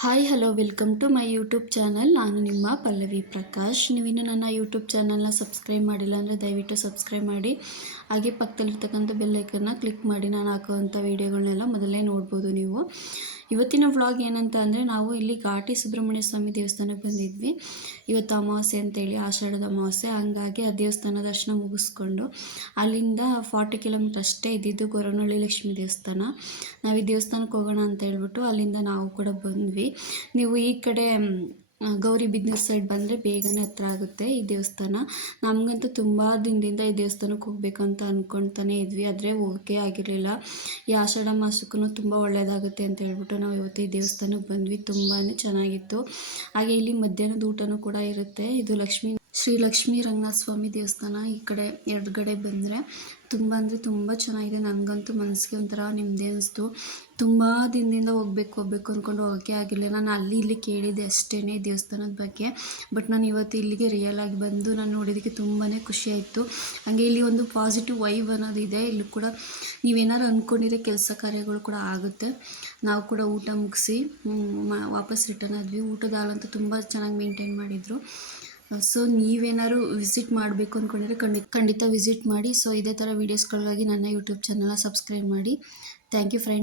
Hi, hello, welcome to my YouTube channel. ನಾನು ನಿಮ್ಮ ಪಲ್ಲವಿ ಪ್ರಕಾಶ್. ನೀವಿನ್ನು ನನ್ನ ಯೂಟ್ಯೂಬ್ ಚಾನಲ್ನ ಸಬ್ಸ್ಕ್ರೈಬ್ ಮಾಡಿಲ್ಲ ಅಂದರೆ ದಯವಿಟ್ಟು ಸಬ್ಸ್ಕ್ರೈಬ್ ಮಾಡಿ. ಹಾಗೆ ಪಕ್ಕದಲ್ಲಿರ್ತಕ್ಕಂಥ ಬೆಲ್ಲೈಕನ್ನ ಕ್ಲಿಕ್ ಮಾಡಿ. ನಾನು ಹಾಕುವಂಥ ವೀಡಿಯೋಗಳನ್ನೆಲ್ಲ ಮೊದಲೇ ನೋಡ್ಬೋದು ನೀವು. ಇವತ್ತಿನ ವ್ಲಾಗ್ ಏನಂತ ಅಂದರೆ ನಾವು ಇಲ್ಲಿ ಘಾಟಿ ಸುಬ್ರಹ್ಮಣ್ಯ ಸ್ವಾಮಿ ದೇವಸ್ಥಾನಕ್ಕೆ ಬಂದಿದ್ವಿ. ಇವತ್ತು ಅಮಾವಾಸ್ಯೆ ಅಂತೇಳಿ ಆಷಾಢದ ಅಮಾವಾಸ್ಯೆ. ಹಂಗಾಗಿ ಆ ದೇವಸ್ಥಾನ ದರ್ಶನ ಮುಗಿಸ್ಕೊಂಡು ಅಲ್ಲಿಂದ ಫಾರ್ಟಿ ಕಿಲೋಮೀಟರ್ ಅಷ್ಟೇ ಇದ್ದಿದ್ದು ಗೊರವನಹಳ್ಳಿ ಲಕ್ಷ್ಮಿ ದೇವಸ್ಥಾನ. ನಾವು ಈ ದೇವಸ್ಥಾನಕ್ಕೆ ಹೋಗೋಣ ಅಂತ ಹೇಳ್ಬಿಟ್ಟು ಅಲ್ಲಿಂದ ನಾವು ಕೂಡ ಬಂದ್ವಿ. ನೀವು ಈ ಕಡೆ ಗೌರಿ ಬಿದ್ನೂರು ಸೈಡ್ ಬಂದರೆ ಬೇಗನೆ ಹತ್ರ ಆಗುತ್ತೆ ಈ ದೇವಸ್ಥಾನ. ನಮಗಂತೂ ತುಂಬ ದಿನದಿಂದ ಈ ದೇವಸ್ಥಾನಕ್ಕೆ ಹೋಗ್ಬೇಕಂತ ಅಂದ್ಕೊಳ್ತಾನೆ ಇದ್ವಿ, ಆದರೆ ಓಕೆ ಆಗಿರಲಿಲ್ಲ. ಈ ಆಷಾಢ ಮಾಸಕ್ಕೂ ತುಂಬ ಒಳ್ಳೆಯದಾಗುತ್ತೆ ಅಂತ ಹೇಳ್ಬಿಟ್ಟು ನಾವು ಇವತ್ತು ಈ ದೇವಸ್ಥಾನಕ್ಕೆ ಬಂದ್ವಿ ತುಂಬಾ ಚೆನ್ನಾಗಿತ್ತು. ಹಾಗೆ ಇಲ್ಲಿ ಮಧ್ಯಾಹ್ನದ ಊಟನೂ ಕೂಡ ಇರುತ್ತೆ, ಇದು ಲಕ್ಷ್ಮೀ ಶ್ರೀ ಲಕ್ಷ್ಮೀ ರಂಗನಾಥ ಸ್ವಾಮಿ ದೇವಸ್ಥಾನ ಈ ಕಡೆ ಎಡಗಡೆ ಬಂದರೆ ತುಂಬ ಅಂದರೆ ತುಂಬ ಚೆನ್ನಾಗಿದೆ. ನನಗಂತೂ ಮನಸ್ಸಿಗೆ ಒಂಥರ ನಿಮ್ಮದೇ ಅನಿಸ್ತು ತುಂಬ ದಿನದಿಂದ ಹೋಗ್ಬೇಕು ಹೋಗ್ಬೇಕು ಅಂದ್ಕೊಂಡು ಹೋಗೋಕ್ಕೆ ಆಗಿಲ್ಲ. ನಾನು ಅಲ್ಲಿ ಇಲ್ಲಿ ಕೇಳಿದ್ದೆ ಅಷ್ಟೇ ದೇವಸ್ಥಾನದ ಬಗ್ಗೆ. ಬಟ್ ನಾನು ಇವತ್ತು ಇಲ್ಲಿಗೆ ರಿಯಲ್ ಆಗಿ ಬಂದು ನಾನು ನೋಡಿದ್ದಕ್ಕೆ ತುಂಬಾ ಖುಷಿ ಆಯಿತು. ಹಾಗೆ ಇಲ್ಲಿ ಒಂದು ಪಾಸಿಟಿವ್ ವೈವ್ ಅನ್ನೋದು ಇದೆ. ಇಲ್ಲಿ ಕೂಡ ನೀವೇನಾದ್ರು ಅಂದ್ಕೊಂಡಿರೋ ಕೆಲಸ ಕಾರ್ಯಗಳು ಕೂಡ ಆಗುತ್ತೆ. ನಾವು ಕೂಡ ಊಟ ಮುಗಿಸಿ ವಾಪಸ್ ರಿಟರ್ನ್ ಆದ್ವಿ. ಊಟದ ಹಾಲಂತೂ ತುಂಬ ಚೆನ್ನಾಗಿ ಮೇಂಟೈನ್ ಮಾಡಿದರು. ಸೊ ನೀವೇನಾದ್ರು ವಿಸಿಟ್ ಮಾಡಬೇಕು ಅಂದ್ಕೊಂಡ್ರೆ ಖಂಡಿ, ಖಂಡಿತ ವಿಸಿಟ್ ಮಾಡಿ. ಸೊ ಇದೇ ಥರ ವೀಡಿಯೋಸ್ಗಳಿಗಾಗಿ ನನ್ನ ಯೂಟ್ಯೂಬ್ ಚಾನಲ್ನ ಸಬ್ಸ್ಕ್ರೈಬ್ ಮಾಡಿ. Thank you friend